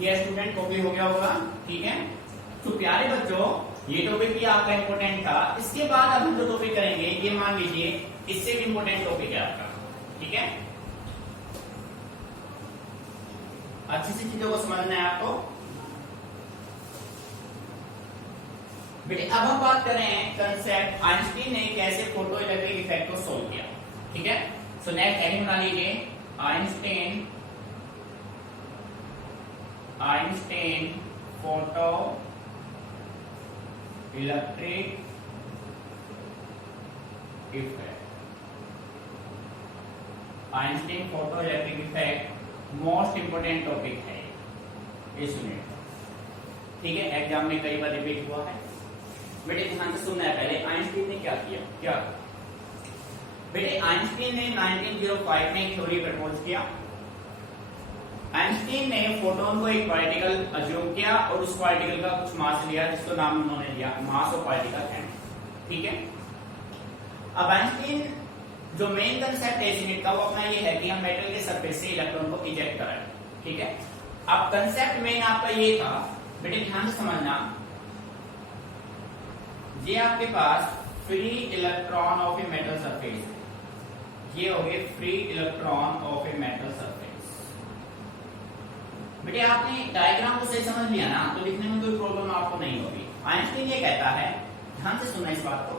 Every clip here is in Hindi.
ये स्टूडेंट कॉपी हो गया होगा, ठीक है। तो प्यारे बच्चों, ये टॉपिक भी आपका इंपॉर्टेंट था। इसके बाद अब हम जो टॉपिक करेंगे, ये मान लीजिए इससे भी इंपॉर्टेंट टॉपिक है आपका, ठीक है। अच्छी सी चीजों को समझना है आपको बेटे। अब हम बात करें कंसेप्ट आइंस्टीन ने कैसे फोटो इलेक्ट्रिक इफेक्ट को सोल्व किया, ठीक है। सो नेक्स्ट हेडिंग बना लीजिए, Einstein photo electric effect. Einstein photo electric effect most important topic है इस यूनिट का, ठीक है। एग्जाम में कई बार रिपीट हुआ है बेटे, ध्यान से सुनना है। पहले आइंस्टीन ने क्या किया, क्या बेटे, आइंस्टीन ने 1905 में एक थ्योरी प्रपोज किया। आइंस्टीन ने फोटोन को एक पार्टिकल अज्यूम किया और उस पार्टिकल का कुछ मास लिया, जिसको नाम उन्होंने दिया मास ऑफ पार्टिकल एम, ठीक है। अब आइंस्टीन जो मेन कंसेप्ट है इस यूनिट का वो अपना ये है कि हम मेटल के सरफेस से इलेक्ट्रॉन को इजेक्ट कराएं, ठीक है। अब कंसेप्ट मेन आपका ये था बेटे, ध्यान से समझना। ये आपके पास free electron of a metal surface, ये हो गए free electron of a metal surface. बेटे आपने डायग्राम को सही समझ लिया ना, तो लिखने में कोई प्रॉब्लम आपको नहीं होगी। आइंस्टीन ये कहता है, ध्यान से सुनना इस बात को,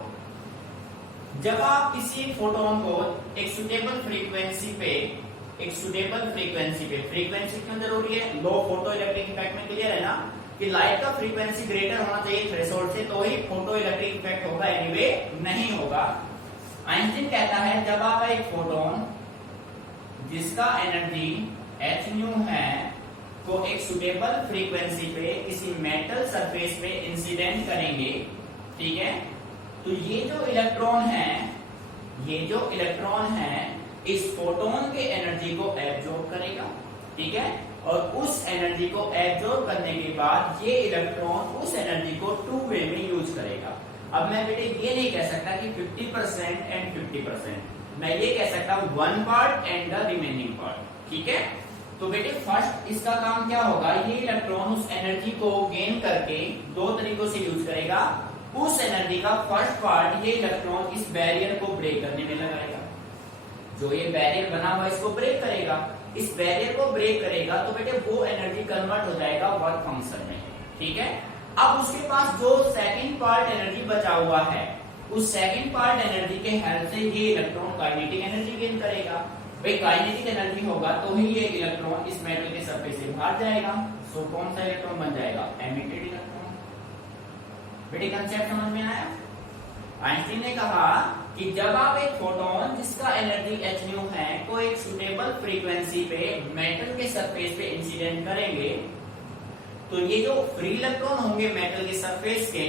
जब आप किसी फोटोन को एक सुटेबल फ्रीक्वेंसी पे, फ्रीक्वेंसी क्यों जरूरी है, लो फोटो इलेक्ट्रिक इफेक्ट में क्लियर है ना कि लाइट का फ्रीक्वेंसी ग्रेटर होना चाहिए थ्रेशोल्ड से, तो ही फोटो इलेक्ट्रिक इफेक्ट होगा, एनीवे नहीं होगा। आइंस्टीन कहता है जब आप एक फोटोन जिसका एनर्जी h न्यू है को एक सुटेबल फ्रीक्वेंसी पे किसी मेटल सरफेस पे इंसिडेंट करेंगे, ठीक है, तो ये जो इलेक्ट्रॉन है इस फोटोन के एनर्जी को एब्जॉर्ब करेगा, ठीक है, और उस एनर्जी को एब्जॉर्ब करने के बाद ये इलेक्ट्रॉन उस एनर्जी को टू वे में यूज करेगा। अब मैं बेटे ये नहीं कह सकता कि 50% एंड 50%, मैं ये कह सकता हूं 1 part and the remaining part, ठीक है। तो बेटे फर्स्ट इसका काम क्या होगा, ये इलेक्ट्रॉन उस एनर्जी को गेन करके दो तरीकों से यूज करेगा। उस एनर्जी का फर्स्ट पार्ट ये इलेक्ट्रॉन इस बैरियर को ब्रेक करने में लगाएगा, जो ये बैरियर बना हुआ इसको ब्रेक करेगा। इस बैरियर को ब्रेक करेगा तो बेटे वो एनर्जी कन्वर्ट हो जाएगा वर्क फंक्शन में, ठीक है। अब उसके पास जो सेकंड पार्ट एनर्जी बचा हुआ है, उस सेकंड पार्ट एनर्जी के हेल्प से ये इलेक्ट्रॉन काइनेटिक एनर्जी गेन करेगा। भाई काइनेटिक एनर्जी होगा तो ही ये इलेक्ट्रॉन इस मेटल के सरफेस से बाहर जाएगा। सो कौन सा इलेक्ट्रॉन बन जाएगा, एमिटेड इलेक्ट्रॉन। बेटे कंसेप्ट समझ में आया। आइंस्टीन ने कहा कि जब आप एक फोटोन जिसका एनर्जी h न्यू है को एक सुटेबल फ्रीक्वेंसी पे मेटल के सरफेस पे इंसिडेंट करेंगे, तो ये जो फ्री इलेक्ट्रॉन होंगे मेटल के सरफेस के,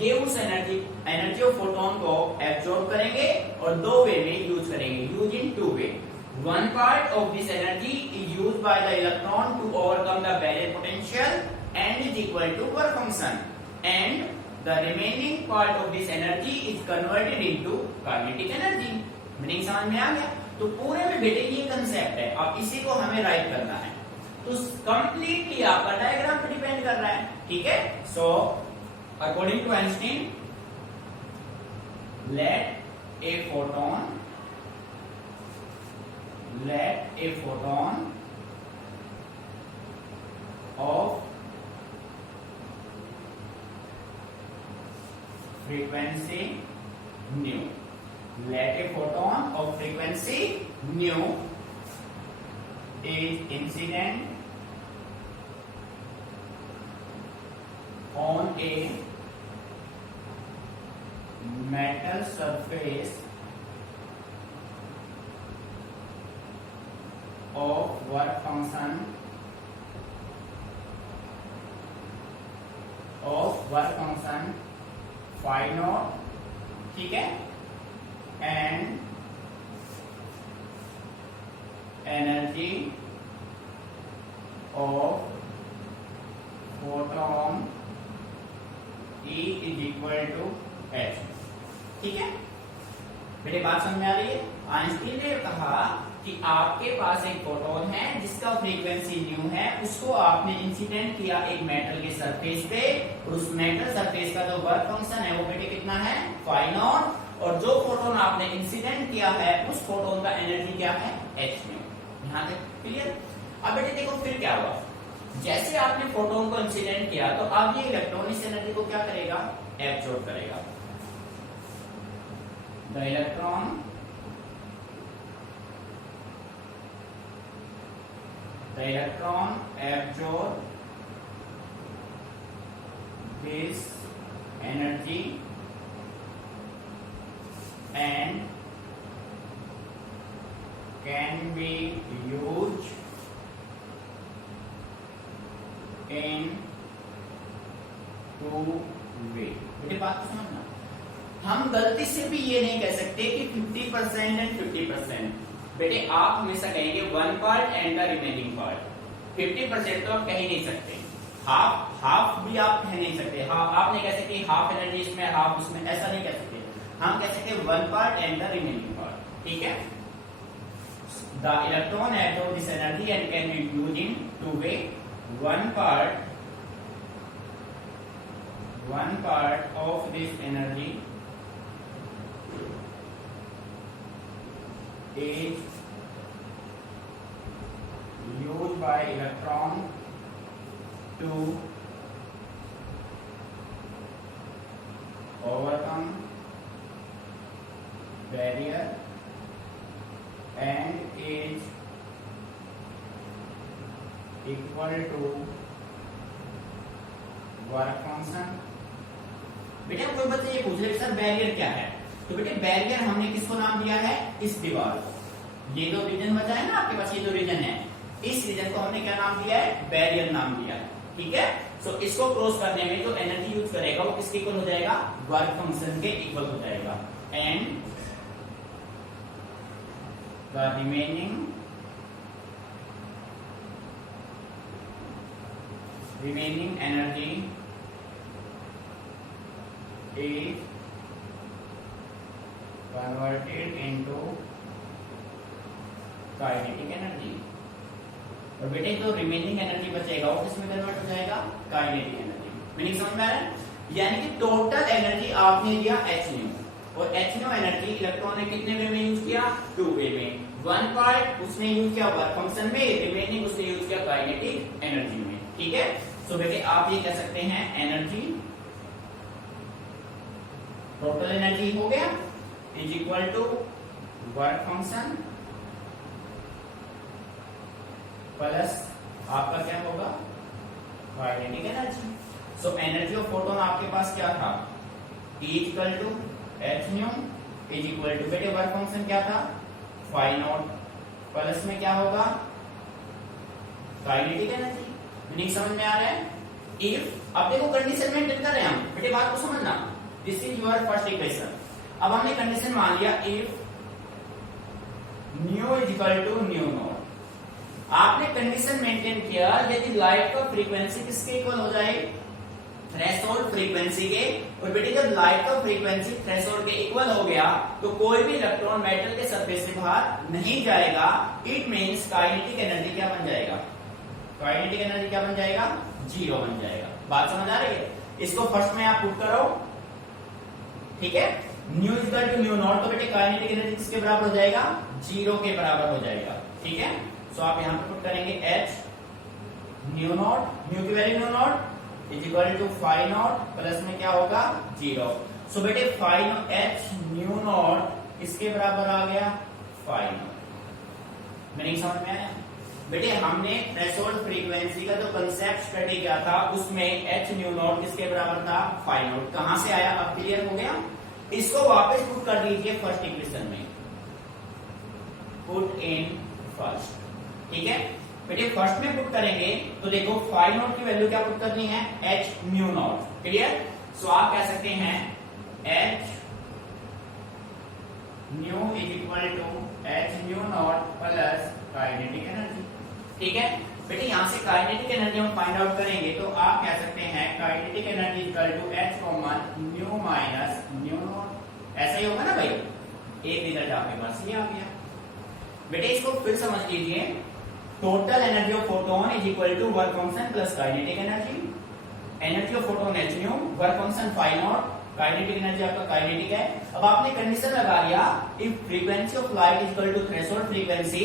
ये उस एनर्जी ऑफ फोटोन को एब्जॉर्ब करेंगे और दो वे में यूज करेंगे, use in two way. One part of this energy is used by the electron to overcome the barrier potential and is equal to work function, and the remaining part of this energy is converted into kinetic energy। Meaning समझ में आ गया। तो पूरे में बेटे ये कंसेप्ट है, अब इसी को हमें राइट करना है, तो कंप्लीटली आपका डायग्राम पे डिपेंड कर रहा है, ठीक है। So according to Einstein, let a photon of frequency nu, let a photon of frequency nu is incident on a metal surface of work function phi naught, ठीक है, and energy of photon E is equal to h, ठीक है। बेटे बात समझ में आ रही है? आइंस्टीन ने कहा कि आपके पास एक फोटोन है जिसका फ्रीक्वेंसी न्यू है, उसको आपने इंसिडेंट किया एक मेटल के सरफेस पे, उस मेटल सरफेस का जो वर्क फंक्शन है वो बेटे कितना है, फाई नॉट, और जो फोटोन आपने इंसिडेंट किया है उस फोटोन का एनर्जी क्या है, h न्यू। यहां तक क्लियर? अब बेटे देखो फिर क्या हुआ, जैसे आपने फोटोन को इंसिडेंट किया तो अब ये इलेक्ट्रॉन इस एनर्जी को क्या करेगा, एब्जॉर्ब करेगा। The electron absorb this energy and can be used in two way। मेरी बात को समझना, हम गलती से भी ये नहीं कह सकते कि 50% एंड 50%। बेटे आप हमेशा कहेंगे 1 part and the remaining part. 50% तो आप कह ही नहीं सकते, हाफ भी आप कह नहीं सकते, आप नहीं कह सकते हाफ एनर्जी इसमें हाफ उसमें, ऐसा नहीं कह सकते। हम कह सकते 1 part and the remaining part, ठीक है। The electron absorb this energy and can be used in two way। one part of this energy is used by electron to overcome barrier and is equal to work function। बेटे कोई बच्चे ये पूछ रहे सर बैरियर क्या है, तो बेटे बैरियर हमने किसको नाम दिया है, इस दीवार को। ये जो रीजन बचा है ना आपके पास, ये जो रीजन है, इस रीजन को हमने क्या नाम दिया है, बैरियर नाम दिया है, ठीक है। सो इसको क्रॉस करने में जो एनर्जी यूज करेगा वो किसके इक्वल हो जाएगा, वर्क फंक्शन के इक्वल हो जाएगा। And the remaining energy is converted into kinetic energy. और बेटे जो रिमेनिंग एनर्जी बचेगा वो किसमें कन्वर्ट हो जाएगा, काइनेटिक एनर्जी। मीनिंग समझ में आ रहा है? यानी कि टोटल एनर्जी आपने लिया h न्यू, और h न्यू एनर्जी इलेक्ट्रॉन ने कितने वे में यूज किया, 2 वे में। 1 पार्ट उसने यूज किया वर्क फंक्शन में, रिमेनिंग उसने यूज किया काइनेटिक एनर्जी में, ठीक है। सो बेटे आप ये कह सकते हैं एनर्जी, टोटल एनर्जी हो गया is equal to work function plus आपका क्या होगा, kinetic energy. So energy of photon आपके पास क्या था, E equal to h nu is equal to, बेटे वर्क फंक्शन क्या था, फाई नॉट, प्लस में क्या होगा, काइनेटिक एनर्जी। मीनिंग समझ में आ रहा है? इफ अब देखो कंडीशन मेंटेन कर रहे हैं हम, बेटे बात को समझना, this is your first equation. अब हमने कंडीशन मान लिया if nu is equal to nu naught. आपने कंडीशन मेंटेन किया यदि लाइट का फ्रीक्वेंसी किसके इक्वल हो जाए, थ्रेशोल्ड फ्रीक्वेंसी के। और बेटे जब लाइट का फ्रीक्वेंसी थ्रेशोल्ड के इक्वल हो गया तो कोई भी इलेक्ट्रॉन मेटल के सरफेस से बाहर नहीं जाएगा। इट मींस काइनेटिक एनर्जी क्या बन जाएगा, काइनेटिक एनर्जी क्या बन जाएगा, 0 बन जाएगा। बात समझ आ रही है? इसको फर्स्ट में आप पुट करो, ठीक है। Nu equal to nu naught, तो बेटे काइनेटिक एनर्जी किसके बराबर हो जाएगा, 0 के बराबर हो जाएगा, ठीक है। सो आप यहां पर पुट करेंगे h न्यू नॉट, न्यू की value nu naught is equal to phi naught, plus में क्या होगा, 0। सो बेटे फाई h न्यू नॉट किसके बराबर आ गया, फाई नॉट। मीनिंग समझ में आया? बेटे हमने थ्रेशोल्ड फ्रीक्वेंसी का जो कंसेप्ट स्टडी किया था उसमें h न्यू नॉट किसके बराबर था, फाई नॉट। कहां से आया, अब क्लियर हो गया। इसको वापस पुट कर दीजिए फर्स्ट इक्वेशन में, पुट इन फर्स्ट, ठीक है। बेटे फर्स्ट में पुट करेंगे तो देखो फाई नॉट की वैल्यू क्या पुट करनी है, h nu naught, clear. So आप कह सकते हैं h nu is equal to h nu naught plus kinetic energy, ठीक है। बेटे यहां से काइनेटिक एनर्जी हम फाइंड आउट करेंगे तो आप कह सकते हैं kinetic energy equal to h common new minus nu not. ऐसा ही होगा ना भाई, एक रिजल्ट आपके पास ये आ गया। बेटे इसको फिर समझ लीजिए, total energy of photon is equal to work function plus kinetic energy. Energy of photon h nu, work function phi naught, kinetic energy आपका काइनेटिक है। अब आपने कंडीशन लगा लिया, if frequency of light is equal to threshold frequency,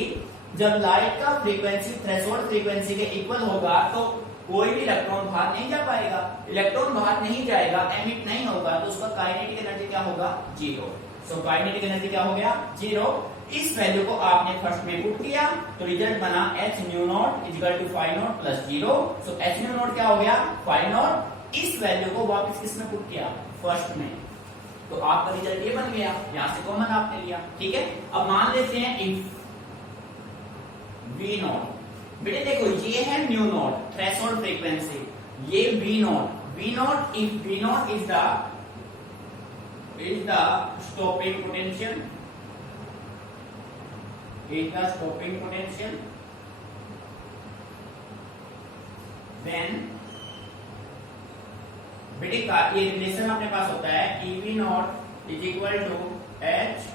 जब लाइट का फ्रीक्वेंसी थ्रेशोल्ड फ्रीक्वेंसी के इक्वल होगा तो कोई भी इलेक्ट्रॉन बाहर नहीं जा पाएगा। इलेक्ट्रॉन बाहर नहीं जाएगा, एमिट नहीं होगा, तो उसका काइनेटिक एनर्जी क्या होगा? जीरो। सो काइनेटिक एनर्जी क्या हो गया? जीरो। इस वैल्यू को आपने फर्स्ट में पुट किया तो रिजल्ट बना h nu naught is equal to phi naught plus zero. So h nu naught क्या हो गया? Phi not. इस वैल्यू को वापस किसमें पुट किया? फर्स्ट में। तो आपका रिजल्ट ये बन गया, यहां से कॉमन आपने लिया। ठीक है, अब मान लेते हैं इफ वी नॉट, बेटे देखो ये है न्यू नॉट थ्रेशोल्ड फ्रीक्वेंसी, ये V naught. V naught, if V naught is the stopping potential, is the stopping potential, then बेटे का ये रिलेशन अपने पास होता है EV naught is equal to H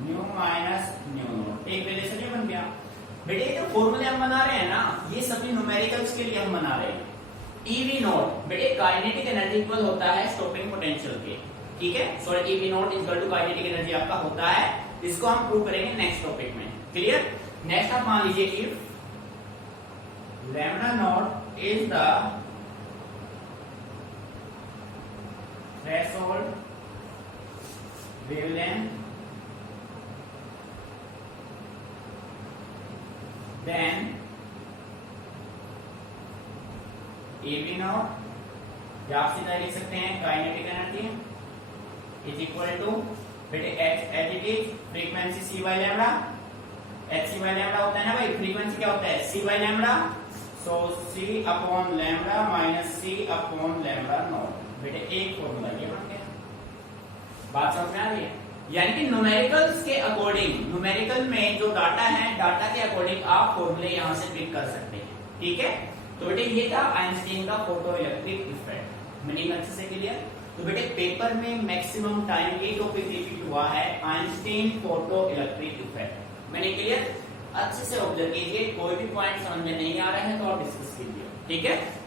nu minus nu naught. एक रिलेशन ये बन गया। बेटे जो फॉर्मूले हम बना रहे हैं ना, ये सभी न्यूमेरिकल्स के लिए हम बना रहे हैं। EV नॉट बेटे काइनेटिक एनर्जी इक्वल होता है स्टॉपिंग पोटेंशियल के। ठीक है, sorry EV naught is equal to kinetic energy आपका होता है। इसको हम प्रूव करेंगे नेक्स्ट टॉपिक में। क्लियर? नेक्स्ट आप मान लीजिए if lambda naught is the threshold wavelength, then AB naught या आप सीधा लिख सकते हैं kinetic energy is equal to बेटे H it is frequency C by lambda. H C by lambda होता है ना भाई, फ्रीक्वेंसी क्या होता है? C by lambda. So C upon lambda minus C upon lambda naught. बेटे एक फॉर्मूला ये बन गया। बात समझ में आ रही है? यानी कि न्यूमेरिकल्स के अकॉर्डिंग, न्यूमेरिकल में जो डाटा है, डाटा के अकॉर्डिंग आप फॉर्मूले यहां से पिक कर सकते हैं। ठीक है, तो बेटे ये था आइंस्टीन का फोटो इलेक्ट्रिक इफेक्ट। मीनिंग अच्छे से क्लियर? तो बेटे पेपर में मैक्सिमम टाइम ये टॉपिक रिपीट हुआ है, आइंस्टीन फोटो इलेक्ट्रिक इफेक्ट। मैंने क्लियर? अच्छे से ऑब्जर्व कीजिए, कोई भी पॉइंट समझ में नहीं आ रहा है तो आप डिस्कस कीजिए। ठीक है,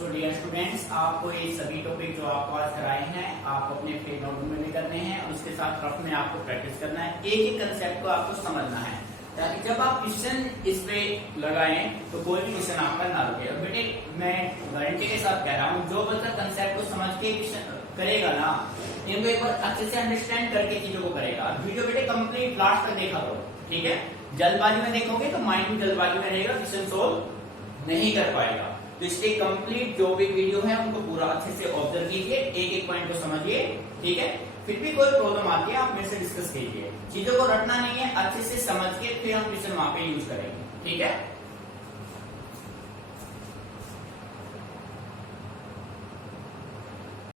सो डियर स्टूडेंट्स, आपको ये सभी टॉपिक जो आपको आज कराए हैं आप अपने फेक नोटबुक में करने हैं और उसके साथ रफ में आपको प्रैक्टिस करना है। एक एक कंसेप्ट को आपको समझना है ताकि जब आप क्वेश्चन इस पे लगाएं तो कोई भी क्वेश्चन आपका ना रुके। और बेटे मैं गारंटी के साथ कह रहा हूँ, जो बच्चा कंसेप्ट को समझ के क्वेश्चन करेगा ना, इनको एक बार अच्छे से अंडरस्टैंड करके चीजों को करेगा। वीडियो बेटे कंप्लीट लास्ट तक देखा करो। ठीक है, जल्दबाजी में देखोगे तो माइंड जल्दबाजी में रहेगा, क्वेश्चन सोल्व नहीं कर पाएगा। तो इसलिए कंप्लीट जो भी वीडियो है उनको पूरा अच्छे से ऑब्जर्व कीजिए, एक एक पॉइंट को समझिए। ठीक है, फिर भी कोई प्रॉब्लम आती है आप मेरे से डिस्कस कीजिए। चीजों को रटना नहीं है, अच्छे से समझ के फिर हम क्वेश्चन वहां पे यूज करेंगे। ठीक है।